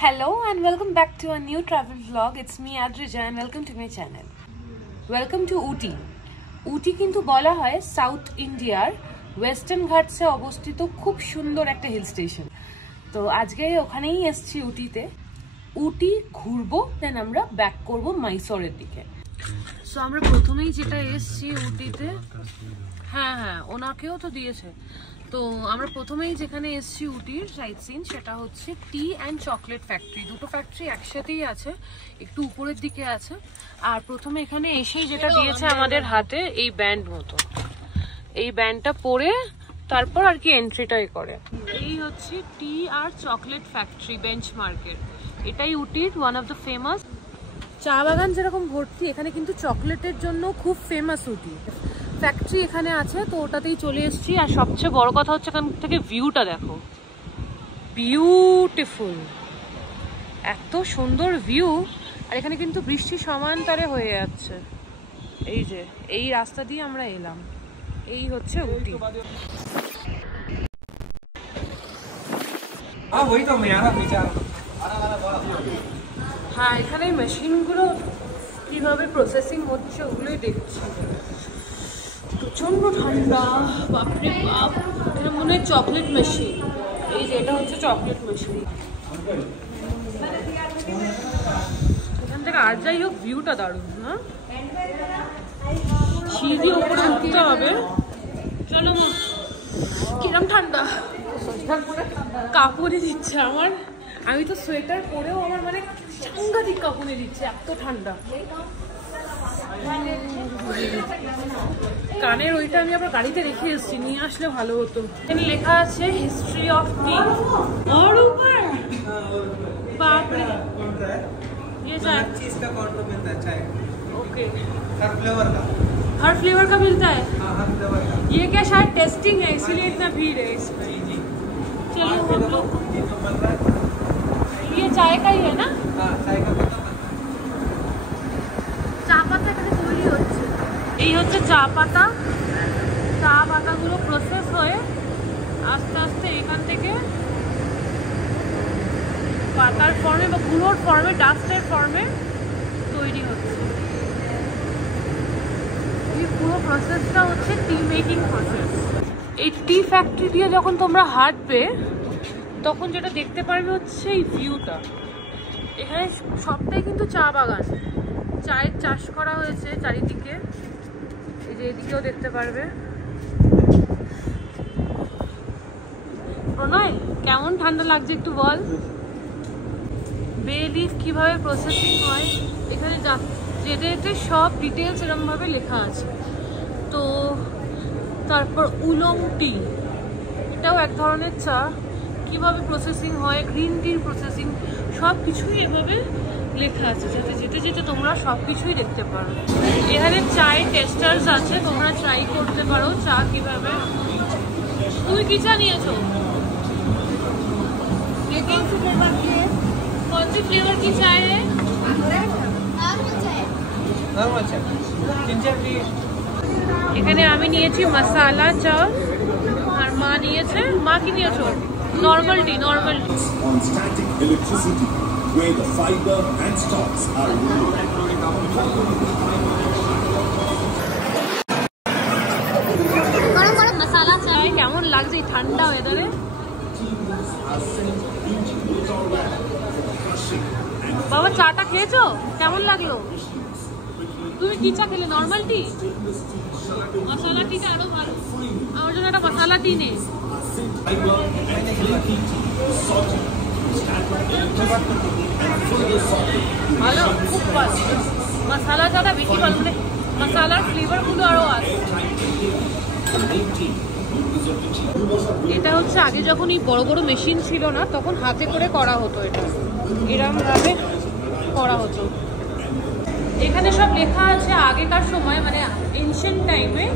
Hello and welcome back to a new travel vlog. It's me Adrija and welcome to my channel. Welcome to Ooty. Ooty কিন্তু বলা হয় south ইন্ডিয়ার western ঘাটসে অবস্থিত খুব সুন্দর একটা হিল স্টেশন। তো আজকে ওখানেই এসেছি উটিতে। উটি ঘুরবো, দেন আমরা ব্যাক করব মাইসোরের দিকে। সো আমরা প্রথমেই যেটা এসেছি উটিতে, হ্যাঁ ওনাকেও তো দিয়েছে। তো আমরা প্রথমেই যেখানে এসেছি উটির সাইট সিন, সেটা হচ্ছে টি অ্যান্ড চকলেট ফ্যাক্টরি। দুটো ফ্যাক্টরি একসাথেই আছে, একটু উপরের দিকে আছে। আর প্রথমে এখানে এসেই যেটা দিয়েছে আমাদের হাতে এই ব্যান্ড মতো, এই ব্যান্ডটা পরে তারপর আর কি এন্ট্রিটাই করে। এই হচ্ছে টি আর চকলেট ফ্যাক্টরি বেঞ্চমার্কের। এটাই উটির ওয়ান অফ দ্য ফেমাস। চা বাগান যেরকম ভর্তি, এখানে কিন্তু চকলেটের জন্য খুব ফেমাস উটি। ফ্যাক্টরি এখানে আছে, তো ওটাতেই চলে এসেছি। আর সবচেয়ে বড় কথা হচ্ছে এখান থেকে ভিউটা দেখো, বিউটিফুল, এত সুন্দর ভিউ। আর এখানে কিন্তু বৃষ্টি সমান্তরে হয়ে যাচ্ছে। এই যে এই রাস্তা দিয়ে আমরা এলাম, এই হচ্ছে উটি। হ্যাঁ, এখানে মেশিনগুলো কিভাবে প্রসেসিং হচ্ছে ওগুলোই দেখছি। প্রচন্ড ঠান্ডা, বাপরে বাপ। এটা মনে হয় চকলেট মেশিন। এই যে এটা হচ্ছে চকলেট মেশিন। এখান থেকে আর যাই হোক ভিউটা দারুণ না? সিঁড়ি উপরে উঠতে হবে। চলো মা, কিরম ঠান্ডা, কাঁপুনি দিচ্ছে আমার। আমি তো সোয়েটার পরেও আমার মানে সাংঘাতিক কাঁপুনি দিচ্ছে, এত ঠান্ডা। কানের ওইটা আমি আবার গাড়িতে রেখে এসেছি, নিয়ে আসলে ভালো হতো। এখানে লেখা আছে হিস্ট্রি অফ টি। और ऊपर बाप रे, ये चाय चीज का कॉर्नर मिलता है चाय। ओके, हर फ्लेवर का मिलता है। हाँ, हर फ्लेवर का। ये क्या शायद टेस्टिंग है, इसीलिए इतना भीड़ है इसमें। जी। चलो हम लोग, ये चाय का ही है ना? हाँ, चाय का। চা পাতা এখানে তৈরি হচ্ছে। এই হচ্ছে চা পাতা। চা পাতাগুলো প্রসেস হয়ে আস্তে আস্তে এখান থেকে পাতার ফর্মে বা গুঁড়োর ফর্মে, ডাস্টের ফর্মে তৈরি হচ্ছে। এই পুরো প্রসেসটা হচ্ছে টি মেকিং প্রসেস। এই টি ফ্যাক্টরি দিয়ে যখন তোমরা হাঁটবে তখন যেটা দেখতে পারবে হচ্ছে এই ভিউটা। এখানে সবটাই কিন্তু চা বাগান, চায়ের চাষ করা হয়েছে চারিদিকে। এই যে এদিকেও দেখতে পারবে। প্রণয়, কেমন ঠান্ডা লাগছে একটু বল। বে লিফ কিভাবে প্রসেসিং হয় এখানে যেতে যেতে সব ডিটেলস এরকমভাবে লেখা আছে। তো তারপর উলং টি, এটাও এক ধরনের চা, কিভাবে প্রসেসিং হয়, গ্রিন টির প্রসেসিং, সব কিছুই এভাবে লেখা আছে। যেতে যেতে যেতে তোমরা সব কিছুই দেখতে পারো। এখানে চায় টেস্টার্স আছে, তোমরা ট্রাই করতে পারো চা কিভাবে। তুমি কি চা নিয়েছো? कौन सी फ्लेवर की चाय है? এখানে আমি নিয়েছি মশালা চা, আর মা নিয়েছে, মা কি নিয়েছো? Normal T. Normal T where the fiber and stalks are removed. গরম গরম মশলা চাই। কেমন লাগছে এই ঠান্ডা ওয়েদারে? বাবা চাটা খেয়েছো? কেমন লাগলো? তুমি কি চা খেলে? নর্মাল টি? মশলা টিটা আরো ভালো। আমার জন্য একটা মশলা টি নে। ভালো, খুব ভালো। মশলা চাটা বেশি ভালো, মানে মশলার ফ্লেভারগুলো আরো আছে। এটা হচ্ছে আগে যখন এই বড় বড় মেশিন ছিল না, তখন হাতে করে করা হতো। এটা এরকম ভাবে করা হতো। এখানে সব লেখা আছে আগেকার সময়, মানে এনশিয়েন্ট টাইমে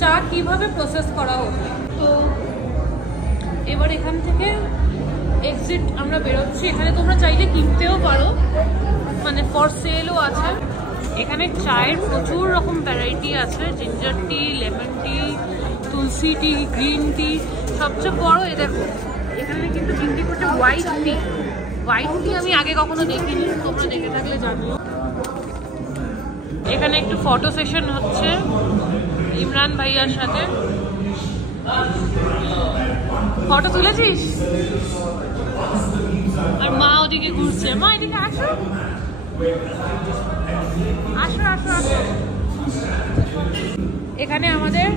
চা কিভাবে প্রসেস করা হতো। তো এবার এখান থেকে এক্সিট আমরা বেরোচ্ছি। এখানে তোমরা চাইলে কিনতেও পারো, মানে ফর সেলও আছে। এখানে চায়ের প্রচুর রকম ভ্যারাইটি আছে, জিঞ্জার টি, লেমন টি, তুলসি টি, গ্রিন টি। সবচেয়ে বড় এ দেখো, এখানে কিন্তু বিক্রি করছে হোয়াইট টি। হোয়াইট টি আমি আগে কখনো দেখিনি, তোমরা দেখে থাকলে জানিও। এখানে একটু ফটো সেশন হচ্ছে ইমরান ভাইয়ার সাথে। ফটো তুলেছিস? আর মা ওদিকে ঘুরছে। মা এদিকে আসো, আসো আসো আসো। এখানে আমাদের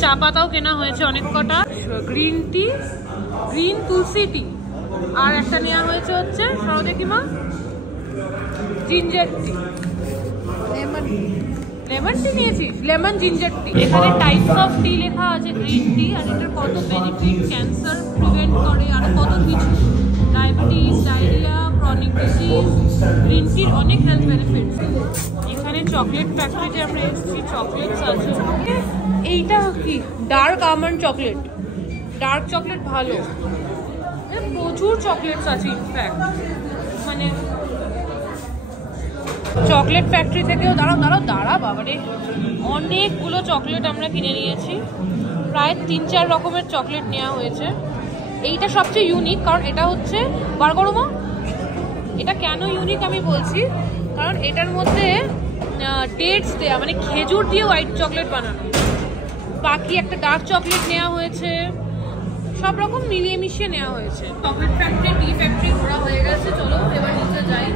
চা পাতাও কেনা হয়েছে অনেক কটা। গ্রিন টি, গ্রিন তুলসি টি, আর একটা নেওয়া হয়েছে হচ্ছে সরো দেখি মা, জিঞ্জার টি। লেমন টি নিয়েছিস? Lemon ginger tea. এখানে টাইপস অফ টি লেখা আছে, গ্রিন টি, আর এটার কত বেনিফিট, ক্যান্সার প্রিভেন্ট করে, আর কত কিছু, diabetes, diarrhoea, chronic disease, green টির অনেক হেলথ বেনিফিটস। এখানে চকলেট ফ্যাক্টরিতে আমরা এসেছি, চকলেটস আছে। এইটা কি? Dark almond chocolate. Dark chocolate ভালো, প্রচুর চকলেটস আছে ইনফ্যাক্ট। মানে চকলেট ফ্যাক্টরি থেকেও দাঁড়া বাবারে, অনেকগুলো চকলেট আমরা কিনে নিয়েছি। প্রায় 3-4 রকমের চকলেট নেওয়া হয়েছে। এইটা সবচেয়ে ইউনিক, কারণ এটা হচ্ছে বার করো মা। এটা কেন ইউনিক আমি বলছি, কারণ এটার মধ্যে ডেটস দেয়া, মানে খেজুর দিয়ে হোয়াইট চকলেট বানানো। বাকি একটা ডার্ক চকলেট নেওয়া হয়েছে, সব রকম মিলিয়ে মিশিয়ে নেওয়া হয়েছে। চকলেট ফ্যাক্টরি, টি ফ্যাক্টরি ঘোরা হয়ে গেছে, চলো এবার নিচে যাই।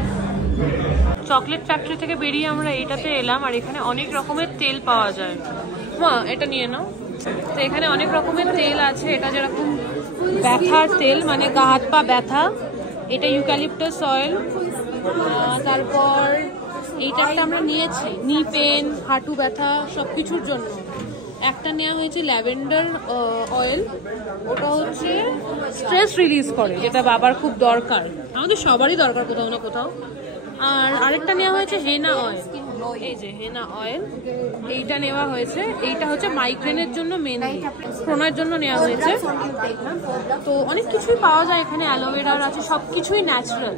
চকলেট ফ্যাক্টরি থেকে বেরিয়ে আমরা এইটাতে এলাম, আর এখানে অনেক রকমের তেল পাওয়া যায়। মা এটা নিয়ে নাও। তো এখানে অনেক রকমের তেল আছে। এটা যেরকম ব্যথার তেল, মানে গা হাত পা ব্যথা, এটা ইউক্যালিপটাস অয়েল। তারপর এইটা একটা আমরা নিয়েছি নি পেন, হাঁটু ব্যথা, সব কিছুর জন্য। একটা নেওয়া হয়েছে ল্যাভেন্ডার অয়েল, ওটা হচ্ছে স্ট্রেস রিলিজ করে, যেটা বাবার খুব দরকার, আমাদের সবারই দরকার কোথাও না কোথাও। আর আরেকটা নেওয়া হয়েছে হেনা অয়েল, এই যে হেনা অয়েল, এইটা নেওয়া হয়েছে। এইটা হচ্ছে মাইগ্রেনের জন্য, মেনলি প্রণয়ের জন্য নেওয়া হয়েছে। তো অনেক কিছুই পাওয়া যায় এখানে, অ্যালোভেরার আছে, সব কিছুই ন্যাচারাল।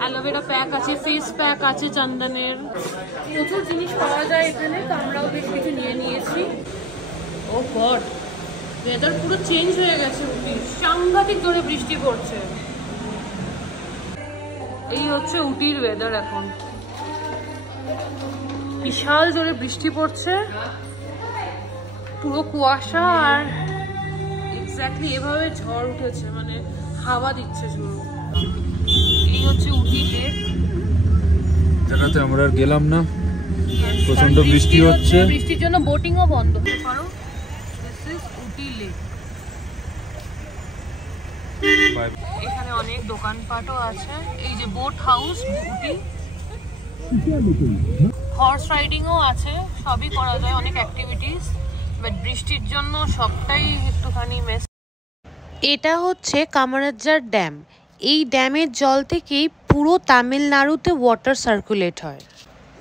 অ্যালোভেরা প্যাক আছে, ফেস প্যাক আছে চন্দনের, প্রচুর জিনিস পাওয়া যায় এখানে। তো আমরাও বেশ কিছু নিয়ে নিয়েছি। ও গড, ওয়েদার পুরো চেঞ্জ হয়ে গেছে, সাংঘাতিক জোরে বৃষ্টি পড়ছে। এই হচ্ছে উটির ওয়েদার এখন, বিশাল জোরে বৃষ্টি পড়ছে, পুরো কুয়াশা, আর এক্স্যাক্টলি এভাবে ঝড় উঠেছে, মানে হাওয়া দিচ্ছে শুরু। এই হচ্ছে উটি লেক, জায়গাতে আমরা আর গেলাম না, প্রচন্ড বৃষ্টি হচ্ছে, বৃষ্টির জন্য বোটিংও বন্ধ। করো, দিস ইজ উটি লেক। এখানে অনেক দোকানপাটও আছে, এই যে বোট হাউস উটি, হর্স রাইডিংও আছে, সবই করা যায়, অনেক অ্যাক্টিভিটিস, বাট বৃষ্টির জন্য সবটাই একটুখানি মেস। এটা হচ্ছে কামারাজ্জার ড্যাম। এই ড্যামের জল থেকেই পুরো তামিলনাড়ুতে ওয়াটার সার্কুলেট হয়।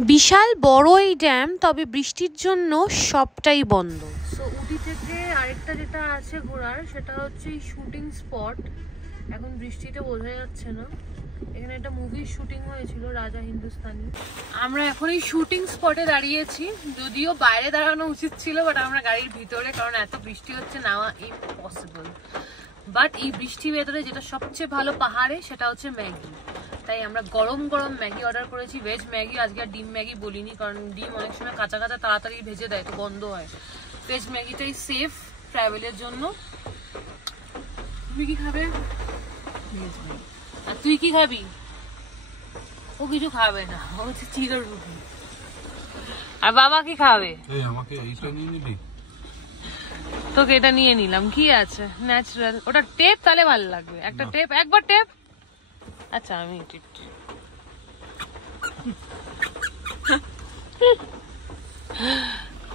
বিশাল বড় এই ড্যাম, তবে বৃষ্টির জন্য সবটাই বন্ধ। সো উটি থেকে আরেকটা যেটা আছে ঘোরার, সেটা হচ্ছে এই শুটিং স্পট। এখন বৃষ্টিতে বোঝা যাচ্ছে না, এখানে একটা মুভির শুটিং হয়েছিল, রাজা হিন্দুস্তানি। আমরা এখন এই শুটিং স্পটে দাঁড়িয়েছি, যদিও বাইরে দাঁড়ানো উচিত ছিল, বাট আমরা গাড়ির ভিতরে, কারণ এত বৃষ্টি হচ্ছে, নেওয়া ইম্পসিবল। বাট এই বৃষ্টি ওয়েদারে যেটা সবচেয়ে ভালো পাহাড়ে, সেটা হচ্ছে ম্যাগি। তাই আমরা গরম গরম ম্যাগি অর্ডার করেছি, ভেজ ম্যাগি। আজকে আর ডিম ম্যাগি বলিনি, কারণ ডিম অনেক সময় কাঁচা কাঁচা তাড়াতাড়ি ভেজে দেয়, তো গন্ধ হয়। ভেজ ম্যাগিটাই সেফ ট্রাভেলের জন্য। তুমি কি খাবে? আর তুই কি খাবি? ও কিছু খাবে না, ও হচ্ছে চিড়ের রুটি। আর বাবা কি খাবে? আমাকে এইটা নিয়ে নিবি? তোকে এটা নিয়ে নিলাম, কি আছে, ন্যাচারাল। ওটা টেপ, তাহলে ভালো লাগবে। একটা টেপ, একবার টেপ। আচ্ছা আমি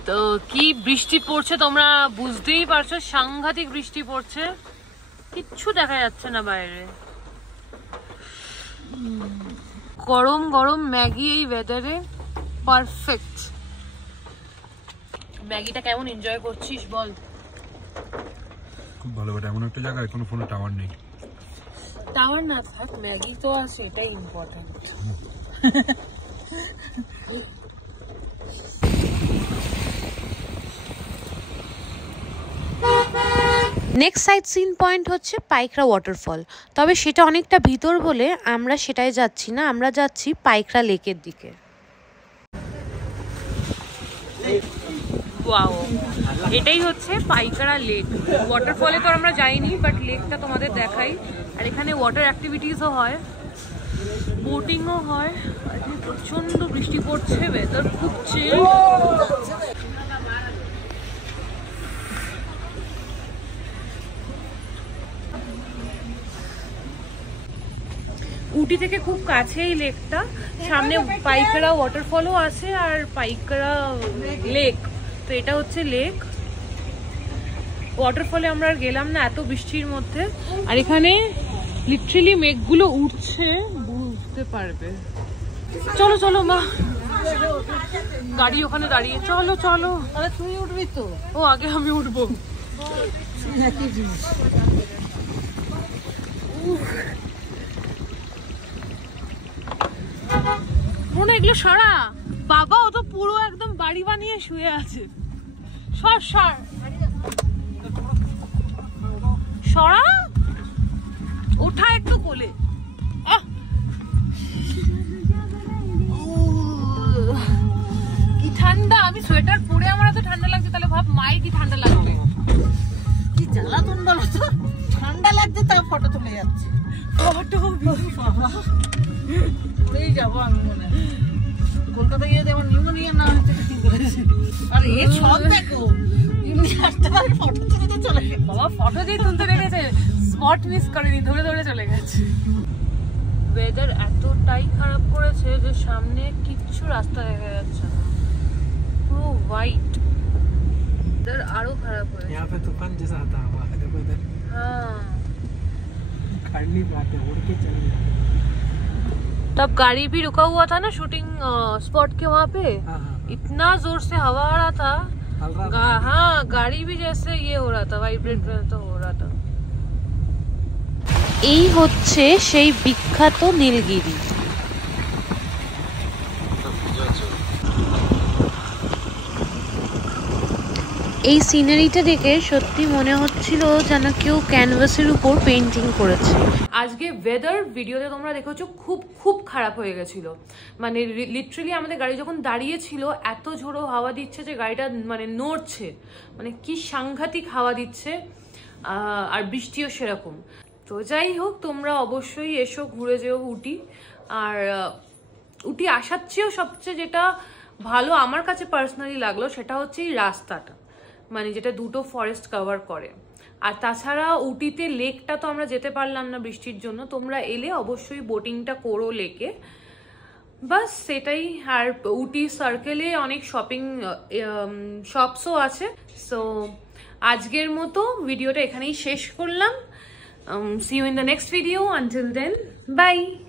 তো কি বৃষ্টি পড়ছে তোমরা বুঝতেই পারছো, সাংঘাতিক বৃষ্টি পড়ছে, কিচ্ছু দেখা যাচ্ছে না বাইরে। গরম গরম ম্যাগি এই ওয়েদারে পারফেক্ট। ম্যাগিটা কেমন এনজয় করছিস বল? খুব ভালো, বাট এমন একটা জায়গায় কোনো ফোনে টাওয়ার নেই। টাওয়ার না থাক, ম্যাগি তো আছে, এটাই important. Next sightseeing point হচ্ছে পাইকরা ওয়াটারফল, তবে সেটা অনেকটা ভিতর বলে আমরা সেটাই যাচ্ছি না, আমরা যাচ্ছি পাইকরা লেকের দিকে। ওয়াও, এটাই হচ্ছে পাইকরা লেক। ওয়াটারফলে তো আমরা যাইনি, বাট লেকটা তোমাদের দেখাই। আর এখানে ওয়াটার অ্যাক্টিভিটিসও হয়, বোটিংও হয়। আজকে প্রচন্ড বৃষ্টি পড়ছে, ওয়েদার খুব চিল। উটি থেকে খুব কাছে এই লেকটা, সামনে পাইকরা ওয়াটারফলও আছে আর পাইকরা লেক। তো এটা হচ্ছে লেক। ওয়াটারফলে আমরা আর গেলাম না এত বৃষ্টির মধ্যে। আর এখানে লিটারালি মেঘগুলো উঠছে, বুঝতে পারবে। চলো চলো মা, গাড়ি ওখানে দাঁড়িয়ে। চলো চলো। তুমি উঠবি তো? ও আগে আমি উঠবো। মনে এগুলো সারা বাবা, ও তো পুরো একদম বাড়ি বানিয়ে শুয়ে আছে। সর সর সরা, ওঠা একটু কোলে। কি ঠান্ডা, আমি সোয়েটার পরে আমার এত ঠান্ডা লাগছে, তাহলে ভাব মায়ের কি ঠান্ডা লাগবে। কি জ্বালাতন বলো তো, ঠান্ডা লাগছে তাও ফটো তুলে যাচ্ছে। ফটো পরেই যাবো আমি মনে হয়। কলকাতা গিয়ে যেমন নিউমোনিয়া না হচ্ছে ঠিক করেছে। আর এই সব দেখো ফটো তুলতে চলে গেছে। বাবা ফটো দিয়ে তুলতে লেগেছে, স্পট মিস করেনি, ধরে ধরে চলে গেছে। ওয়েদার এতটাই খারাপ করেছে যে সামনে কিচ্ছু রাস্তা দেখা যাচ্ছে না, পুরো হোয়াইট। ওয়েদার আরো খারাপ হয়েছে। यहाँ पे तूफान जैसा आता हुआ है, देखो इधर। हाँ, खड़ नहीं पाते, उड़ के चले जाते। तब गाड़ी भी रुका हुआ था ना शूटिंग स्पॉट के वहाँ पे। इतना जोर से हवा आ रहा था, हाँ गाड़ी भी जैसे ये हो रहा था, वाइब्रेट तो हो रहा था। এই হচ্ছে সেই বিখ্যাত নীলগিরি। এই সিনারিটা দেখে সত্যি মনে হচ্ছিল যেন কেউ ক্যানভাসের উপর পেন্টিং করেছে। আজকে ওয়েদার ভিডিওতে তোমরা দেখেছো খুব খুব খারাপ হয়ে গেছিল, মানে লিটারালি আমাদের গাড়ি যখন দাঁড়িয়েছিল এত ঝোড়ো হাওয়া দিচ্ছে যে গাড়িটা মানে নড়ছে, মানে কি সাংঘাতিক হাওয়া দিচ্ছে। আর বৃষ্টিও সেরকম। তো যাই হোক, তোমরা অবশ্যই এসো, ঘুরে যেও উটি। আর উটি আসার চেয়েও সবচেয়ে যেটা ভালো আমার কাছে পার্সোনালি লাগলো সেটা হচ্ছে এই রাস্তাটা, মানে যেটা দুটো ফরেস্ট কভার করে। আর তাছাড়া উটিতে লেকটা তো আমরা যেতে পারলাম না বৃষ্টির জন্য। তোমরা এলে অবশ্যই বোটিংটা করো লেকে, বাস সেটাই। আর উটি সার্কেলে অনেক শপিং শপসও আছে। সো আজকের মতো ভিডিওটা এখানেই শেষ করলাম। See you in the next video. Until then, bye.